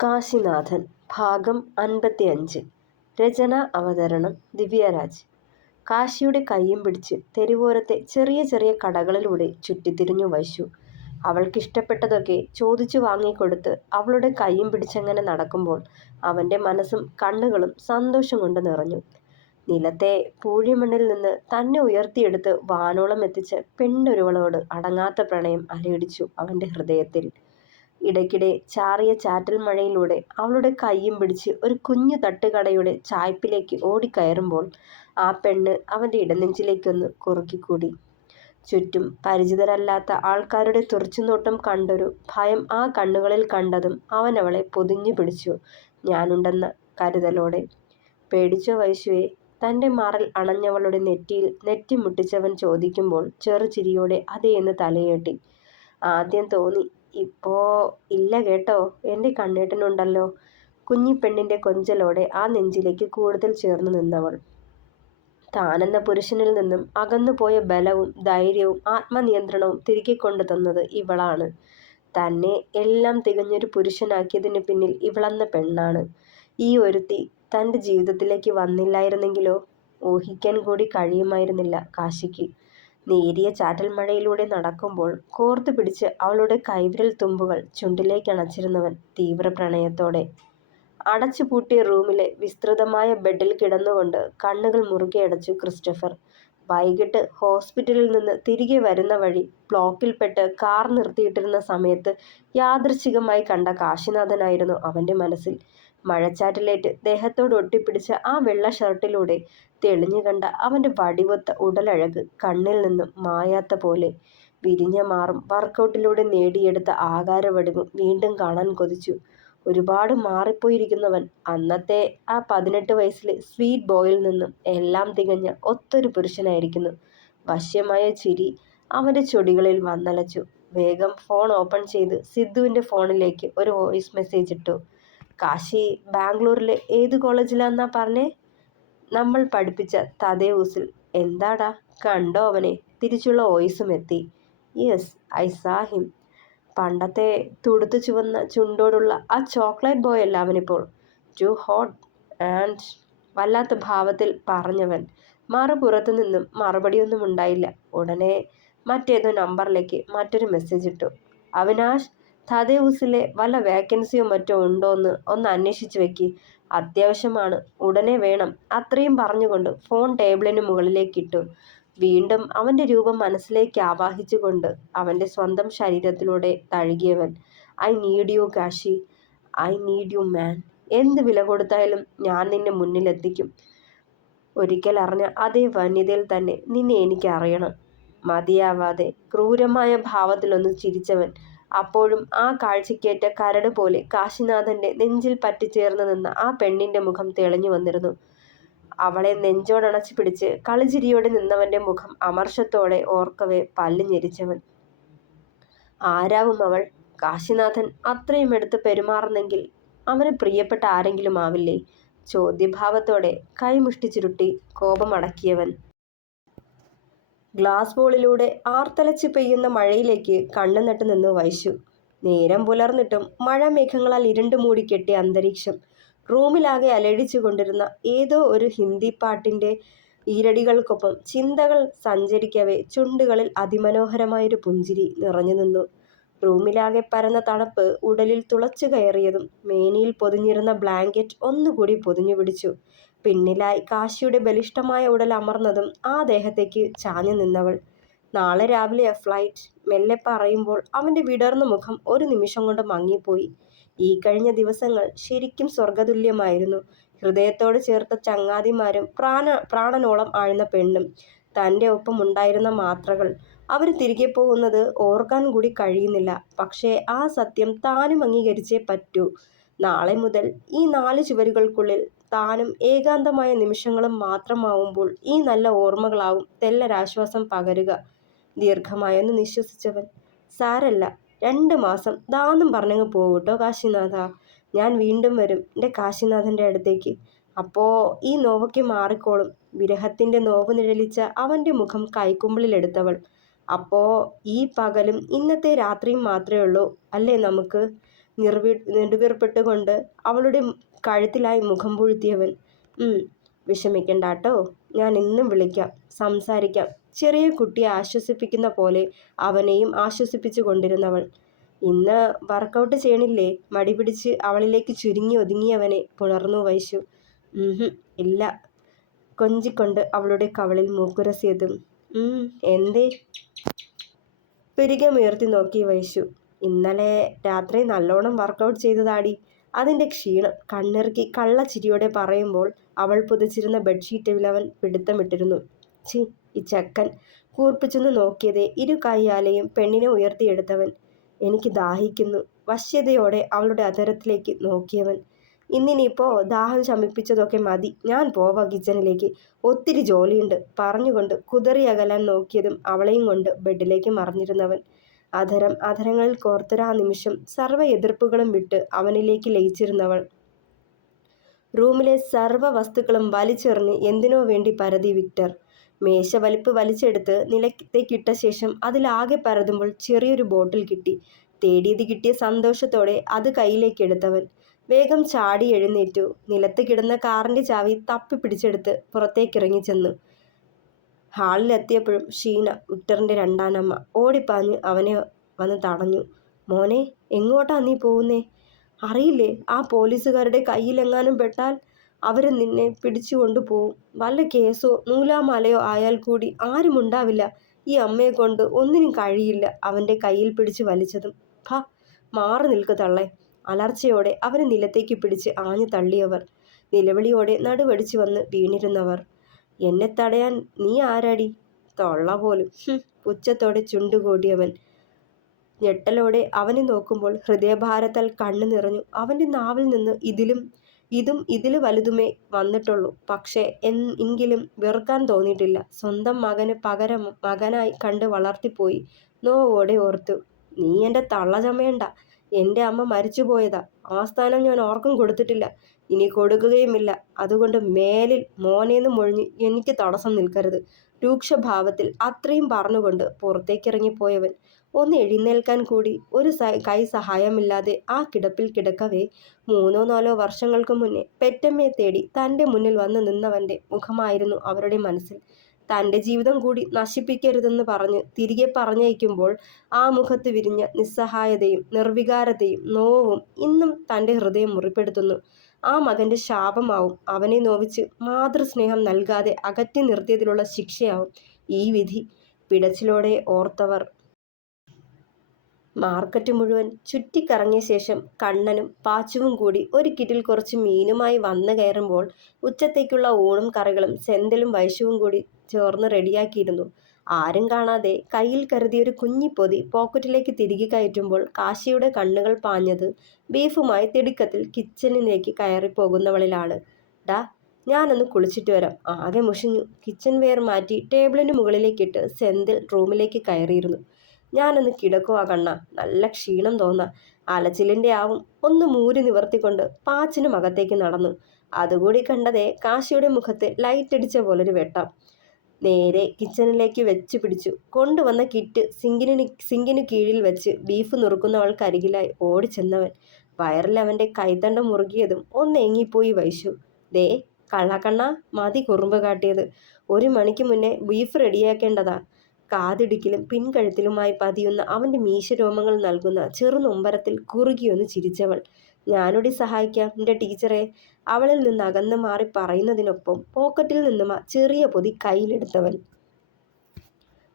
കാശിനാഥൻ ഭാഗം 55. രചന അവതരണം ദിവ്യരാജ്. കാശിയുടെ കൈയും പിടിച്ച് തെരുവോരത്തെ ചെറിയ ചെറിയ കടകളിലൂടെ ചുറ്റിത്തിരിഞ്ഞു വൈശു. അവൾക്കിഷ്ടപ്പെട്ടതൊക്കെ ചോദിച്ചു വാങ്ങിക്കൊടുത്ത് അവളുടെ കൈയും പിടിച്ചങ്ങനെ നടക്കുമ്പോൾ അവൻ്റെ മനസ്സും കണ്ണുകളും സന്തോഷം കൊണ്ട് നിറഞ്ഞു. നിലത്തെ പൂഴിമണ്ണിൽ നിന്ന് തന്നെ ഉയർത്തിയെടുത്ത് വാനോളം എത്തിച്ച പെണ്ണൊരുവളോട് അടങ്ങാത്ത പ്രണയം അലയടിച്ചു അവൻ്റെ ഹൃദയത്തിൽ. ഇടയ്ക്കിടെ ചാറിയ ചാറ്റൽ മഴയിലൂടെ അവളുടെ കൈയും പിടിച്ച് ഒരു കുഞ്ഞു തട്ടുകടയുടെ ചായ്പിലേക്ക് ഓടിക്കയറുമ്പോൾ ആ പെണ്ണ് അവൻ്റെ ഇടനെഞ്ചിലേക്കൊന്ന് കുറുക്കിക്കൂടി. ചുറ്റും പരിചിതരല്ലാത്ത ആൾക്കാരുടെ തുറിച്ചുനോട്ടം കണ്ടൊരു ഭയം ആ കണ്ണുകളിൽ കണ്ടതും അവൻ അവളെ പൊതിഞ്ഞു പിടിച്ചു, ഞാനുണ്ടെന്ന കരുതലോടെ. പേടിച്ചോ വൈശുവേ? തൻ്റെ മാറിൽ അണഞ്ഞവളുടെ നെറ്റിയിൽ നെറ്റി മുട്ടിച്ചവൻ ചോദിക്കുമ്പോൾ ചെറുചിരിയോടെ അതേന്ന് തലയാട്ടി. ആദ്യം തോന്നി, ഇപ്പോ ഇല്ല കേട്ടോ, എൻ്റെ കണ്ണേട്ടനുണ്ടല്ലോ. കുഞ്ഞിപ്പെണ്ണിൻ്റെ കൊഞ്ചലോടെ ആ നെഞ്ചിലേക്ക് കൂടുതൽ ചേർന്ന് നിന്നവൾ. താനെന്ന പുരുഷനിൽ നിന്നും അകന്നുപോയ ബലവും ധൈര്യവും ആത്മനിയന്ത്രണവും തിരികെ കൊണ്ടു തന്നത് ഇവളാണ്. തന്നെ എല്ലാം തികഞ്ഞൊരു പുരുഷനാക്കിയതിന് പിന്നിൽ ഇവളെന്ന പെണ്ണാണ്. ഈ ഒരുത്തി തൻ്റെ ജീവിതത്തിലേക്ക് വന്നില്ലായിരുന്നെങ്കിലോ? ഊഹിക്കാൻ കൂടി കഴിയുമായിരുന്നില്ല കാശിക്ക്. നേരിയ ചാറ്റൽ മഴയിലൂടെ നടക്കുമ്പോൾ കോർത്തു പിടിച്ച് അവളുടെ കൈവിരൽ തുമ്പുകൾ ചുണ്ടിലേക്കണച്ചിരുന്നവൻ തീവ്രപ്രണയത്തോടെ. അടച്ചുപൂട്ടിയ റൂമിലെ വിസ്തൃതമായ ബെഡിൽ കിടന്നുകൊണ്ട് കണ്ണുകൾ മുറുകെ അടച്ചു ക്രിസ്റ്റഫർ. വൈകിട്ട് ഹോസ്പിറ്റലിൽ നിന്ന് തിരികെ വരുന്ന വഴി ബ്ലോക്കിൽപ്പെട്ട് കാർ നിർത്തിയിട്ടിരുന്ന സമയത്ത് യാദൃച്ഛികമായി കണ്ട കാശിനാഥനായിരുന്നു അവൻ്റെ മനസ്സിൽ. മഴച്ചാറ്റിലേറ്റ് ദേഹത്തോട് ഒട്ടിപ്പിടിച്ച ആ വെള്ള ഷർട്ടിലൂടെ തെളിഞ്ഞു കണ്ട അവൻ്റെ വടിവൊത്ത ഉടലഴക് കണ്ണിൽ നിന്നും മായാത്ത പോലെ. വിരിഞ്ഞ മാറും വർക്കൗട്ടിലൂടെ നേടിയെടുത്ത ആകാരവടിവും വീണ്ടും കാണാൻ കൊതിച്ചു. ഒരുപാട് മാറിപ്പോയിരിക്കുന്നവൻ അന്നത്തെ ആ 18 വയസ്സിലെ സ്വീറ്റ് ബോയിൽ നിന്നും എല്ലാം തികഞ്ഞ ഒത്തൊരു പുരുഷനായിരിക്കുന്നു. വശ്യമായ ചിരി അവൻ്റെ ചൊടികളിൽ വന്നലച്ചു. വേഗം ഫോൺ ഓപ്പൺ ചെയ്ത് സിദ്ധുവിൻ്റെ ഫോണിലേക്ക് ഒരു വോയിസ് മെസ്സേജ് ഇട്ടു. കാശി ബാംഗ്ലൂരിലെ ഏത് കോളേജിലാന്നാ പറഞ്ഞേ? നമ്മൾ പഠിപ്പിച്ച തദേവൂസിൽ. എന്താടാ, കണ്ടോ അവനെ? തിരിച്ചുള്ള വോയിസും എത്തി. യെസ്, ഐ സാ ഹിം. പണ്ടത്തെ തുടുത്തു ചുവന്ന ചുണ്ടോടുള്ള ആ ചോക്ലേറ്റ് ബോയ് അല്ല അവനിപ്പോൾ. ടു ഹോട്ട് ആൻഡ് വല്ലാത്ത ഭാവത്തിൽ പറഞ്ഞവൻ. മറുപുറത്തു നിന്നും മറുപടിയൊന്നും ഉണ്ടായില്ല. ഉടനെ മറ്റേതോ നമ്പറിലേക്ക് മറ്റൊരു മെസ്സേജ് ഇട്ടു. അവിനാഷ്, തദേവൂസിലെ വല്ല വേക്കൻസിയോ മറ്റോ ഉണ്ടോന്ന് ഒന്ന് അന്വേഷിച്ച് വെക്ക്. അത്യാവശ്യമാണ്, ഉടനെ വേണം. അത്രയും പറഞ്ഞുകൊണ്ട് ഫോൺ ടേബിളിന് മുകളിലേക്കിട്ടു. വീണ്ടും അവൻ്റെ രൂപം മനസ്സിലേക്ക് ആവാഹിച്ചുകൊണ്ട് അവൻ്റെ സ്വന്തം ശരീരത്തിലൂടെ തഴുകിയവൻ. I need you Kashi, I need you man. എന്ത് വില കൊടുത്താലും ഞാൻ നിന്നെ മുന്നിലെത്തിക്കും. ഒരിക്കൽ അറിഞ്ഞ അതേ വന്യതയിൽ തന്നെ നിന്നെ എനിക്ക് അറിയണം. മതിയാവാതെ ക്രൂരമായ ഭാവത്തിലൊന്ന് ചിരിച്ചവൻ. അപ്പോഴും ആ കാഴ്ചക്കേറ്റ കരട് പോലെ കാശിനാഥൻ്റെ നെഞ്ചിൽ പറ്റിച്ചേർന്ന് നിന്ന ആ പെണ്ണിൻ്റെ മുഖം തെളിഞ്ഞു വന്നിരുന്നു. അവളെ നെഞ്ചോടണച്ചു പിടിച്ച് കളിചിരിയോടെ നിന്നവൻ്റെ മുഖം അമർഷത്തോടെ ഓർക്കവേ പല്ല് ഞെരിച്ചവൻ. ആരാവും അവൾ? കാശിനാഥൻ അത്രയും എടുത്ത് പെരുമാറുന്നെങ്കിൽ അവന് പ്രിയപ്പെട്ട ആരെങ്കിലും ആവില്ലേ? ചോദ്യഭാവത്തോടെ കൈമുഷ്ടി ചുരുട്ടി കോപമടക്കിയവൻ. ഗ്ലാസ് ബോളിലൂടെ ആർത്തലച്ച് പെയ്യുന്ന മഴയിലേക്ക് കണ്ണു നട്ട് നിന്നു വൈശു. നേരം പുലർന്നിട്ടും മഴമേഘങ്ങളാൽ ഇരുണ്ടു മൂടിക്കെട്ടിയ അന്തരീക്ഷം. റൂമിലാകെ അലയടിച്ചു കൊണ്ടിരുന്ന ഏതോ ഒരു ഹിന്ദി പാട്ടിൻ്റെ ഈരടികൾക്കൊപ്പം ചിന്തകൾ സഞ്ചരിക്കവേ ചുണ്ടുകളിൽ അതിമനോഹരമായൊരു പുഞ്ചിരി നിറഞ്ഞു നിന്നു. റൂമിലാകെ പരന്ന തണുപ്പ് ഉടലിൽ തുളച്ചു കയറിയതും മേനിയിൽ പൊതിഞ്ഞിരുന്ന ബ്ലാങ്കറ്റ് ഒന്നുകൂടി പൊതിഞ്ഞു പിടിച്ചു. പിന്നിലായി കാശിയുടെ ബലിഷ്ഠമായ ഉടൽ അമർന്നതും ആ ദേഹത്തേക്ക് ചാഞ്ഞു നിന്നവൾ. നാളെ രാവിലെ ഫ്ലൈറ്റ്, മെല്ലെ പറയുമ്പോൾ അവൻ്റെ വിടർന്ന മുഖം ഒരു നിമിഷം കൊണ്ട് മങ്ങിപ്പോയി. ഈ കഴിഞ്ഞ ദിവസങ്ങൾ ശരിക്കും സ്വർഗതുല്യമായിരുന്നു. ഹൃദയത്തോട് ചേർത്ത ചങ്ങാതിമാരും പ്രാണനോളം ആഴ്ന്ന പെണ്ണും തൻ്റെ ഒപ്പം ഉണ്ടായിരുന്ന മാത്രകൾ. അവർ തിരികെ പോകുന്നത് ഓർക്കാൻ കൂടി കഴിയുന്നില്ല. പക്ഷേ ആ സത്യം താനും അംഗീകരിച്ചേ പറ്റൂ. നാളെ മുതൽ ഈ 4 ചുവരുകൾക്കുള്ളിൽ താനും ഏകാന്തമായ നിമിഷങ്ങളും മാത്രമാവുമ്പോൾ ഈ നല്ല ഓർമ്മകളാവും തെല്ലൊരാശ്വാസം പകരുക. ദീർഘമായൊന്ന് നിശ്വസിച്ചവൻ. സാരല്ല, 2 മാസം ദാന്നും പറഞ്ഞങ്ങ് പോകൂട്ടോ കാശിനാഥ. ഞാൻ വീണ്ടും വരും എൻ്റെ കാശിനാഥൻ്റെ അടുത്തേക്ക്. അപ്പോൾ ഈ നോവൊക്കെ മാറിക്കോളും. വിരഹത്തിൻ്റെ നോവ് നിഴലിച്ച അവൻ്റെ മുഖം കൈക്കുമ്പിളിലെടുത്തവൾ. അപ്പോൾ ഈ പകലും ഇന്നത്തെ രാത്രിയും മാത്രമേ ഉള്ളൂ അല്ലേ നമുക്ക്? നെടുവീർപ്പിട്ടുകൊണ്ട് അവളുടെ കഴുത്തിലായി മുഖം പൂഴ്ത്തിയവൻ. വിഷമിക്കണ്ടാട്ടോ, ഞാൻ ഇന്നും വിളിക്കാം, സംസാരിക്കാം. ചെറിയ കുട്ടിയെ ആശ്വസിപ്പിക്കുന്ന പോലെ അവനെയും ആശ്വസിപ്പിച്ചു കൊണ്ടിരുന്നവൾ. ഇന്ന് വർക്കൗട്ട് ചെയ്യണില്ലേ? മടി പിടിച്ച് അവളിലേക്ക് ചുരുങ്ങി ഒതുങ്ങിയവനെ പുണർന്നു വൈശു. ഇല്ല. കൊഞ്ചിക്കൊണ്ട് അവളുടെ കവളിൽ മൂക്കുരസിയതും. എന്തേ? പിരികമുയർത്തി നോക്കി വൈശു. ഇന്നലെ രാത്രി നല്ലോണം വർക്കൗട്ട് ചെയ്തതാടി. അതിൻ്റെ ക്ഷീണം. കണ്ണിറുക്കി കള്ളച്ചിരിയോടെ പറയുമ്പോൾ അവൾ പുതച്ചിരുന്ന ബെഡ്ഷീറ്റിൽ അവൻ പിടുത്തമിട്ടിരുന്നു. ചി, ഈ ചെക്കൻ! കൂർപ്പിച്ചൊന്ന് നോക്കിയതേ ഇരു കൈയാലെയും പെണ്ണിനെ ഉയർത്തിയെടുത്തവൻ. എനിക്ക് ദാഹിക്കുന്നു. വശ്യതയോടെ അവളുടെ അധരത്തിലേക്ക് നോക്കിയവൻ. ഇന്നിനിയിപ്പോൾ ദാഹം ശമിപ്പിച്ചതൊക്കെ മതി, ഞാൻ പോവാ കിച്ചണിലേക്ക്, ഒത്തിരി ജോലിയുണ്ട് പറഞ്ഞുകൊണ്ട് കുതറിയകലാൻ നോക്കിയതും അവളെയും കൊണ്ട് ബെഡിലേക്ക് മറിഞ്ഞിരുന്നവൻ. അധരങ്ങളിൽ കോർത്തൊരാ നിമിഷം സർവ്വ എതിർപ്പുകളും വിട്ട് അവനിലേക്ക് ലയിച്ചിരുന്നവൾ. റൂമിലെ സർവ്വ വസ്തുക്കളും വലിച്ചെറിഞ്ഞ് എന്തിനോ വേണ്ടി പരതി വിക്ടർ. മേശ വലിച്ചെടുത്ത് നിലത്തേക്കിട്ട ശേഷം അതിലാകെ പരതുമ്പോൾ ചെറിയൊരു ബോട്ടിൽ കിട്ടി. തേടിയത് കിട്ടിയ സന്തോഷത്തോടെ അത് കയ്യിലേക്കെടുത്തവൻ. വേഗം ചാടി എഴുന്നേറ്റു. നിലത്ത് കിടന്ന കാറിൻ്റെ ചാവി തപ്പി പിടിച്ചെടുത്ത് പുറത്തേക്കിറങ്ങി ചെന്നു. ഹാളിലെത്തിയപ്പോഴും ഷീന, വിക്ടറിൻ്റെ രണ്ടാനമ്മ, ഓടിപ്പാഞ്ഞ് അവനെ വന്ന് തടഞ്ഞു. മോനെ, എങ്ങോട്ടാ നീ പോകുന്നേ? അറിയില്ലേ, ആ പോലീസുകാരുടെ കയ്യിലെങ്ങാനും പെട്ടാൽ അവർ നിന്നെ പിടിച്ചു കൊണ്ടുപോകും. വല്ല കേസോ നൂലാമാലയോ ആയാൽ കൂടി ആരുമുണ്ടാവില്ല. ഈ അമ്മയെ കൊണ്ട് ഒന്നിനും കഴിയില്ല. അവൻ്റെ കയ്യിൽ പിടിച്ച് വലിച്ചതും. മാറി നിൽക്ക് തള്ളേ! അലർച്ചയോടെ അവനെ നിലത്തേക്ക് പിടിച്ച് ആഞ്ഞു തള്ളിയവർ. നിലവിളിയോടെ നടുവടിച്ചു വന്ന് വീണിരുന്നവർ. എന്നെ തടയാൻ നീ ആരാടി? തൊള്ള പോലും! പുച്ഛത്തോടെ ചുണ്ടുകൂടിയവൻ. ഞെട്ടലോടെ അവനെ നോക്കുമ്പോൾ ഹൃദയഭാരത്താൽ കണ്ണു നിറഞ്ഞു. അവൻ്റെ നാവിൽ നിന്ന് ഇതിലും വലുതുമേ വന്നിട്ടുള്ളൂ. പക്ഷേ എങ്കിലും വെറുക്കാൻ തോന്നിയിട്ടില്ല. സ്വന്തം മകന് പകരം മകനായി കണ്ട് വളർത്തിപ്പോയി. നോവോടെ ഓർത്തു. നീ എൻ്റെ തള്ള ചമയണ്ട. എൻ്റെ അമ്മ മരിച്ചുപോയതാ. ആ സ്ഥാനം ഞാൻ ആർക്കും കൊടുത്തിട്ടില്ല, ഇനി കൊടുക്കുകയുമില്ല. അതുകൊണ്ട് മേലിൽ മോനേന്ന് മൊഴിഞ്ഞ് എനിക്ക് തടസ്സം നിൽക്കരുത്. രൂക്ഷഭാവത്തിൽ അത്രയും പറഞ്ഞുകൊണ്ട് പുറത്തേക്കിറങ്ങിപ്പോയവൻ. ഒന്ന് എഴുന്നേൽക്കാൻ കൂടി ഒരു കൈ സഹായമില്ലാതെ ആ കിടപ്പിൽ കിടക്കവേ 3-4 വർഷങ്ങൾക്ക് മുന്നേ പെറ്റമ്മയെ തേടി തൻ്റെ മുന്നിൽ വന്നു നിന്നവൻ്റെ മുഖമായിരുന്നു അവരുടെ മനസ്സിൽ. തൻ്റെ ജീവിതം കൂടി നശിപ്പിക്കരുതെന്ന് പറഞ്ഞ് തിരികെ പറഞ്ഞയക്കുമ്പോൾ ആ മുഖത്ത് വിരിഞ്ഞ നിസ്സഹായതയും നിർവികാരതയും നോവും ഇന്നും തൻ്റെ ഹൃദയം മുറിപ്പെടുത്തുന്നു. ആ മകൻ്റെ ശാപമാവും അവനെ നോവിച്ച് മാതൃസ്നേഹം നൽകാതെ അകറ്റി നിർത്തിയതിലുള്ള ശിക്ഷയാവും ഈ വിധി. പിടച്ചിലോടെ ഓർത്തവർ. മാർക്കറ്റ് മുഴുവൻ ചുറ്റിക്കറങ്ങിയ ശേഷം കണ്ണനും പാച്ചുവും കൂടി ഒരു കിറ്റിൽ കുറച്ച് മീനുമായി വന്നു കയറുമ്പോൾ ഉച്ചത്തേക്കുള്ള ഊണും കറികളും സെന്തിലും വൈശുവും കൂടി ചേർന്ന് റെഡിയാക്കിയിരുന്നു. ആരും കാണാതെ കയ്യിൽ കരുതിയൊരു കുഞ്ഞിപ്പൊതി പോക്കറ്റിലേക്ക് തിരികെ കയറ്റുമ്പോൾ കാശിയുടെ കണ്ണുകൾ പാഞ്ഞത് ബീഫുമായി തിടുക്കത്തിൽ കിച്ചണിലേക്ക് കയറിപ്പോകുന്നവളിലാണ്. ഡാ, ഞാനൊന്ന് കുളിച്ചിട്ട് വരാം, ആകെ മുഷിഞ്ഞു. കിച്ചൺ വെയർ മാറ്റി ടേബിളിന് മുകളിലേക്കിട്ട് സെന്തിൽ റൂമിലേക്ക് കയറിയിരുന്നു. ഞാനൊന്ന് കിടക്കുവാ കണ്ണ, നല്ല ക്ഷീണം തോന്നാ. അലച്ചിലിൻ്റെ ആവും. ഒന്ന് മൂരി നിവർത്തിക്കൊണ്ട് പാച്ചിനും അകത്തേക്ക് നടന്നു. അതുകൂടി കണ്ടതേ കാശിയുടെ മുഖത്ത് ലൈറ്റ് അടിച്ച പോലൊരു വെട്ടം. നേരെ കിച്ചണിലേക്ക് വെച്ച് പിടിച്ചു. കൊണ്ടുവന്ന കിറ്റ് സിങ്കിനു കീഴിൽ വെച്ച് ബീഫ് നുറുക്കുന്നവൾക്കരികിലായി ഓടിച്ചെന്നവൻ. വയറിൽ അവൻ്റെ കൈത്തണ്ടം മുറുകിയതും ഒന്ന് ഏങ്ങിപ്പോയി വൈശു. ദേ കള്ളക്കണ്ണ, മതി കുറുമ്പ് കാട്ടിയത്. 1 മണിക്ക് മുന്നേ ബീഫ് റെഡിയാക്കേണ്ടതാ. കാതിടുക്കിലും പിൻകഴുത്തിലുമായി പതിയുന്ന അവൻ്റെ മീശരോമങ്ങൾ നൽകുന്ന ചെറുനൊമ്പരത്തിൽ കുറുകിയൊന്ന് ചിരിച്ചവൾ. ഞാനോടി സഹായിക്കാം എൻ്റെ ടീച്ചറെ. അവളിൽ നിന്ന് അകന്ന് മാറി പറയുന്നതിനൊപ്പം പോക്കറ്റിൽ നിന്നും ആ ചെറിയ പൊതി കയ്യിലെടുത്തവൻ.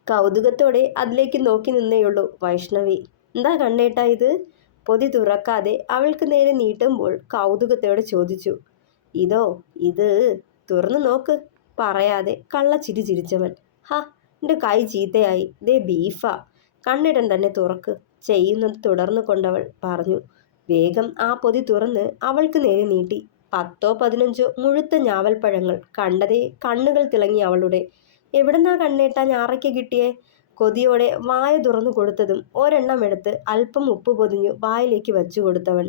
കൗതുകത്തോടെ അതിലേക്ക് നോക്കി നിന്നേയുള്ളൂ വൈഷ്ണവി. എന്താ കണ്ണേട്ടാ ഇത്? പൊതി തുറക്കാതെ അവൾക്ക് നേരെ നീട്ടുമ്പോൾ കൗതുകത്തോടെ ചോദിച്ചു. ഇത് തുറന്നു നോക്ക്. പറയാതെ കള്ളച്ചിരി ചിരിച്ചവൻ. എൻ്റെ കൈ ചീത്തയായി. ദേ ബീഫാ. കണ്ണിടൻ തന്നെ തുറക്ക്. ചെയ്യുന്നത് തുടർന്നു കൊണ്ടവൾ പറഞ്ഞു. വേഗം ആ പൊതി തുറന്ന് അവൾക്ക് നേരെ നീട്ടി. 10-15 മുഴുത്ത ഞാവൽപ്പഴങ്ങൾ. കണ്ടതേ കണ്ണുകൾ തിളങ്ങി അവളുടെ. എവിടെന്നാ കണ്ണേട്ടാ ഞാറയ്ക്ക് കിട്ടിയേ? കൊതിയോടെ വായ തുറന്നു കൊടുത്തതും ഒരെണ്ണം എടുത്ത് അല്പം ഉപ്പ് പൊതിഞ്ഞു വായിലേക്ക് വച്ചു കൊടുത്തവൻ.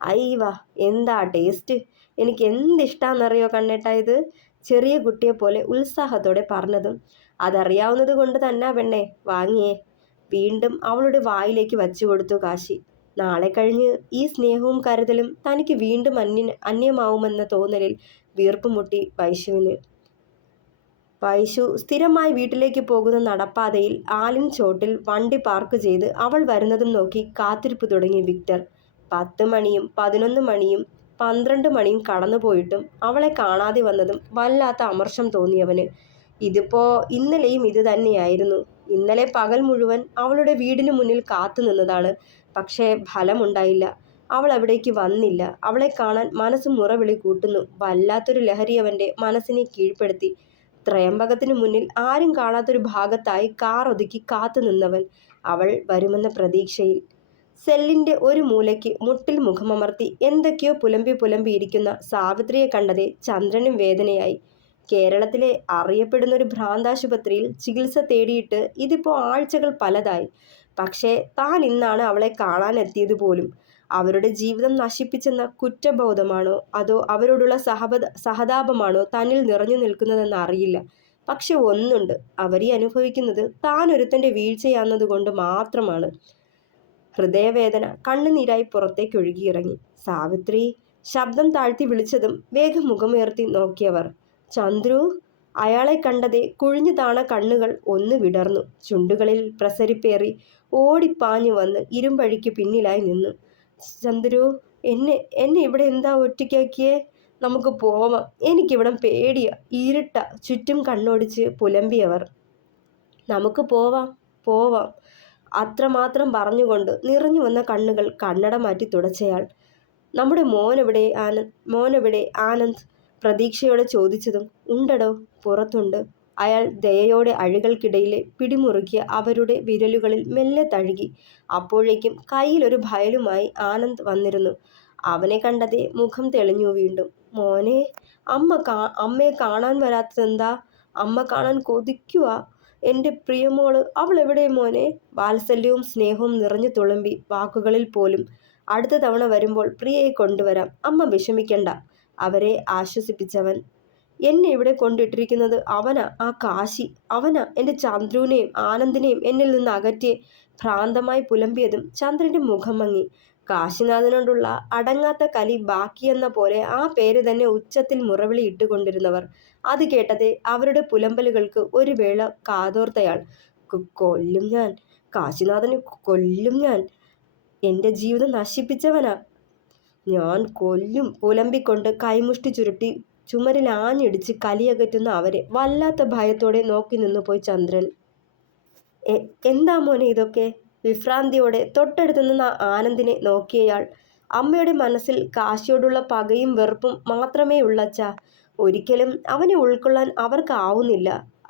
അയ്യവാ, എന്താ ടേസ്റ്റ്! എനിക്ക് എന്തിഷ്ടാന്നറിയോ കണ്ണേട്ടാ ഇത്? ചെറിയ കുട്ടിയെപ്പോലെ ഉത്സാഹത്തോടെ പറഞ്ഞതും. അതറിയാവുന്നത് കൊണ്ട് തന്നെ പെണ്ണെ വാങ്ങിയേ. വീണ്ടും അവളുടെ വായിലേക്ക് വച്ചു കൊടുത്തു കാശി. നാളെ കഴിഞ്ഞ് ഈ സ്നേഹവും കരുതലും തനിക്ക് വീണ്ടും അന്യമാവുമെന്ന തോന്നലിൽ വീർപ്പുമുട്ടി വൈശുവിന്. വൈശു സ്ഥിരമായി വീട്ടിലേക്ക് പോകുന്ന നടപ്പാതയിൽ ആലിൻ ചോട്ടിൽ വണ്ടി പാർക്ക് ചെയ്ത് അവൾ വരുന്നതും നോക്കി കാത്തിരിപ്പ് തുടങ്ങി വിക്ടർ. 10 മണിയും 11 മണിയും 12 മണിയും കടന്നുപോയിട്ടും അവളെ കാണാതെ വന്നതും വല്ലാത്ത അമർഷം തോന്നിയവന്. ഇതിപ്പോ ഇന്നലെയും ഇത് തന്നെയായിരുന്നു. ഇന്നലെ പകൽ മുഴുവൻ അവളുടെ വീടിനു മുന്നിൽ കാത്തു നിന്നതാണ്. പക്ഷേ ഫലമുണ്ടായില്ല. അവൾ അവിടേക്ക് വന്നില്ല. അവളെ കാണാൻ മനസ്സ് മുറവിളി കൂട്ടുന്നു. വല്ലാത്തൊരു ലഹരി അവൻ്റെ മനസ്സിനെ കീഴ്പ്പെടുത്തി. ത്രയംബകത്തിനു മുന്നിൽ ആരും കാണാത്തൊരു ഭാഗത്തായി കാർ ഒതുക്കി കാത്തു നിന്നവൻ അവൾ വരുമെന്ന പ്രതീക്ഷയിൽ. സെല്ലിൻ്റെ ഒരു മൂലയ്ക്ക് മുട്ടിൽ മുഖമമർത്തി എന്തൊക്കെയോ പുലമ്പിയിരിക്കുന്ന സാവിത്രിയെ കണ്ടതേ ചന്ദ്രനും വേദനയായി. കേരളത്തിലെ അറിയപ്പെടുന്നൊരു ഭ്രാന്താശുപത്രിയിൽ ചികിത്സ തേടിയിട്ട് ഇതിപ്പോൾ ആഴ്ചകൾ പലതായി. പക്ഷേ താൻ ഇന്നാണ് അവളെ കാണാനെത്തിയത് പോലും. അവരുടെ ജീവിതം നശിപ്പിച്ചെന്ന കുറ്റബോധമാണോ അതോ അവരോടുള്ള സഹതാപമാണോ തന്നിൽ നിറഞ്ഞു നിൽക്കുന്നതെന്ന് അറിയില്ല. പക്ഷെ ഒന്നുണ്ട്, അവരീ അനുഭവിക്കുന്നത് താൻ ഒരുത്തൻ്റെ വീഴ്ചയാന്നതുകൊണ്ട് മാത്രമാണ്. ഹൃദയവേദന കണ്ണുനീരായി പുറത്തേക്ക് ഒഴുകിയിറങ്ങി. സാവിത്രി ശബ്ദം താഴ്ത്തി വിളിച്ചതും വേഗം മുഖമുയർത്തി നോക്കിയവർ. ചന്ദ്രു. അയാളെ കണ്ടതേ കുഴിഞ്ഞു താണ കണ്ണുകൾ ഒന്ന് വിടർന്നു. ചുണ്ടുകളിൽ പ്രസരിപ്പേറി ഓടിപ്പാഞ്ഞു വന്ന് ഇരുമ്പഴിക്ക് പിന്നിലായി നിന്നു. ചന്ദ്രു, എന്നെ ഇവിടെ എന്താ ഒറ്റയ്ക്കാക്കിയേ? നമുക്ക് പോവാം. എനിക്കിവിടം പേടിയാ. ഇരുട്ട. ചുറ്റും കണ്ണോടിച്ച് പുലമ്പിയവർ. നമുക്ക് പോവാം പോവാം അത്രമാത്രം പറഞ്ഞുകൊണ്ട് നിറഞ്ഞു വന്ന കണ്ണുകൾ കണ്ണട മാറ്റി തുടച്ചയാൾ. നമ്മുടെ മോനെവിടെ ആനന്ദ് പ്രതീക്ഷയോടെ ചോദിച്ചതും ഉണ്ടടോ, പുറത്തുണ്ട്. അയാൾ ദയയോടെ അഴികൾക്കിടയിലെ പിടിമുറുക്കിയ അവരുടെ വിരലുകളിൽ മെല്ലെ തഴുകി. അപ്പോഴേക്കും കയ്യിലൊരു ഫയലുമായി ആനന്ദ് വന്നിരുന്നു. അവനെ കണ്ടതേ മുഖം തെളിഞ്ഞു വീണ്ടും. മോനെ, അമ്മയെ കാണാൻ വരാത്തതെന്താ? അമ്മ കാണാൻ കൊതിക്കുവാ എൻ്റെ പ്രിയമോള്. അവൾ എവിടെ മോനെ? വാത്സല്യവും സ്നേഹവും നിറഞ്ഞു തുളുമ്പി വാക്കുകളിൽ പോലും. അടുത്ത തവണ വരുമ്പോൾ പ്രിയയെ കൊണ്ടുവരാം, അമ്മ വിഷമിക്കണ്ട, അവരെ ആശ്വസിപ്പിച്ചവൻ. എന്നെ ഇവിടെ കൊണ്ടിട്ടിരിക്കുന്നത് അവനാ, ആ കാശി. അവനാ എൻ്റെ ചന്ദ്രുവിനെയും ആനന്ദിനെയും എന്നിൽ നിന്ന് അകറ്റിയെ. ഭ്രാന്തമായി പുലമ്പിയതും ചന്ദ്രൻ്റെ മുഖം മങ്ങി. കാശിനാഥനോടുള്ള അടങ്ങാത്ത കലി ബാക്കിയെന്ന പോലെ ആ പേര് തന്നെ ഉച്ചത്തിൽ മുറവിളി ഇട്ടുകൊണ്ടിരുന്നവർ. അത് കേട്ടതേ അവരുടെ പുലമ്പലുകൾക്ക് ഒരു വേള കാതോർത്തയാൾ. കൊല്ലും ഞാൻ, കാശിനാഥനെ കൊല്ലും ഞാൻ. എൻ്റെ ജീവിതം നശിപ്പിച്ചവനാ ഞാൻ, കൊല്ലും. പുലമ്പിക്കൊണ്ട് കൈമുഷ്ടി ചുരുട്ടി ചുമരിൽ ആഞ്ഞിടിച്ച് കലിയകറ്റുന്ന അവരെ വല്ലാത്ത ഭയത്തോടെ നോക്കി നിന്നുപോയി ചന്ദ്രൻ. എന്താ മോനെ ഇതൊക്കെ? വിഭ്രാന്തിയോടെ തൊട്ടടുത്ത് നിന്ന ആനന്ദിനെ നോക്കിയയാൾ. അമ്മയുടെ മനസ്സിൽ കാശിയോടുള്ള പകയും വെറുപ്പും മാത്രമേ ഉള്ളച്ചാ. ഒരിക്കലും അവനെ ഉൾക്കൊള്ളാൻ അവർക്കാവുന്നില്ല.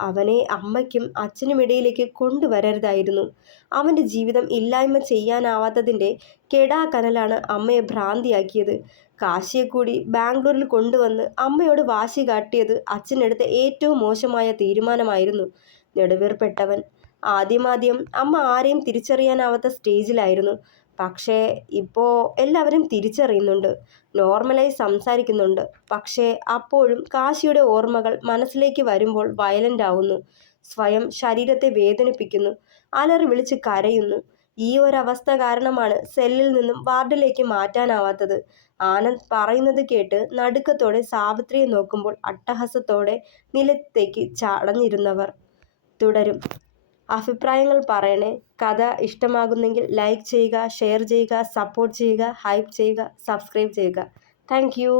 അവനെ അമ്മയ്ക്കും അച്ഛനുമിടയിലേക്ക് കൊണ്ടുവരരുതായിരുന്നു. അവൻ്റെ ജീവിതം ഇല്ലായ്മ ചെയ്യാനാവാത്തതിൻ്റെ കെടാകനലാണ് അമ്മയെ ഭ്രാന്തിയാക്കിയത്. കാശിയെ കൂടി ബാംഗ്ലൂരിൽ കൊണ്ടുവന്ന് അമ്മയോട് വാശി കാട്ടിയത് അച്ഛനെടുത്ത ഏറ്റവും മോശമായ തീരുമാനമായിരുന്നു. നെടുവീർപ്പെട്ടവൻ. ആദ്യം അമ്മ ആരെയും തിരിച്ചറിയാനാവാത്ത സ്റ്റേജിലായിരുന്നു. പക്ഷേ ഇപ്പോൾ എല്ലാവരും തിരിച്ചറിയുന്നുണ്ട്, നോർമലായി സംസാരിക്കുന്നുണ്ട്. പക്ഷേ അപ്പോഴും കാശിയുടെ ഓർമ്മകൾ മനസ്സിലേക്ക് വരുമ്പോൾ വയലൻ്റ് ആവുന്നു. സ്വയം ശരീരത്തെ വേദനിപ്പിക്കുന്നു. അലറി വിളിച്ച് കരയുന്നു. ഈ ഒരവസ്ഥ കാരണമാണ് സെല്ലിൽ നിന്നും വാർഡിലേക്ക് മാറ്റാനാവാത്തത്. ആനന്ദ് പറയുന്നത് കേട്ട് നടുക്കത്തോടെ സാവിത്രിയെ നോക്കുമ്പോൾ അട്ടഹാസത്തോടെ നിലത്തേക്ക് ചടഞ്ഞിരുന്നവർ. തുടരും. അഭിപ്രായങ്ങൾ പറയണേ. കഥ ഇഷ്ടമാകുന്നെങ്കിൽ ലൈക്ക് ചെയ്യുക, ഷെയർ ചെയ്യുക, സപ്പോർട്ട് ചെയ്യുക, ഹൈപ്പ് ചെയ്യുക, സബ്സ്ക്രൈബ് ചെയ്യുക. Thank you.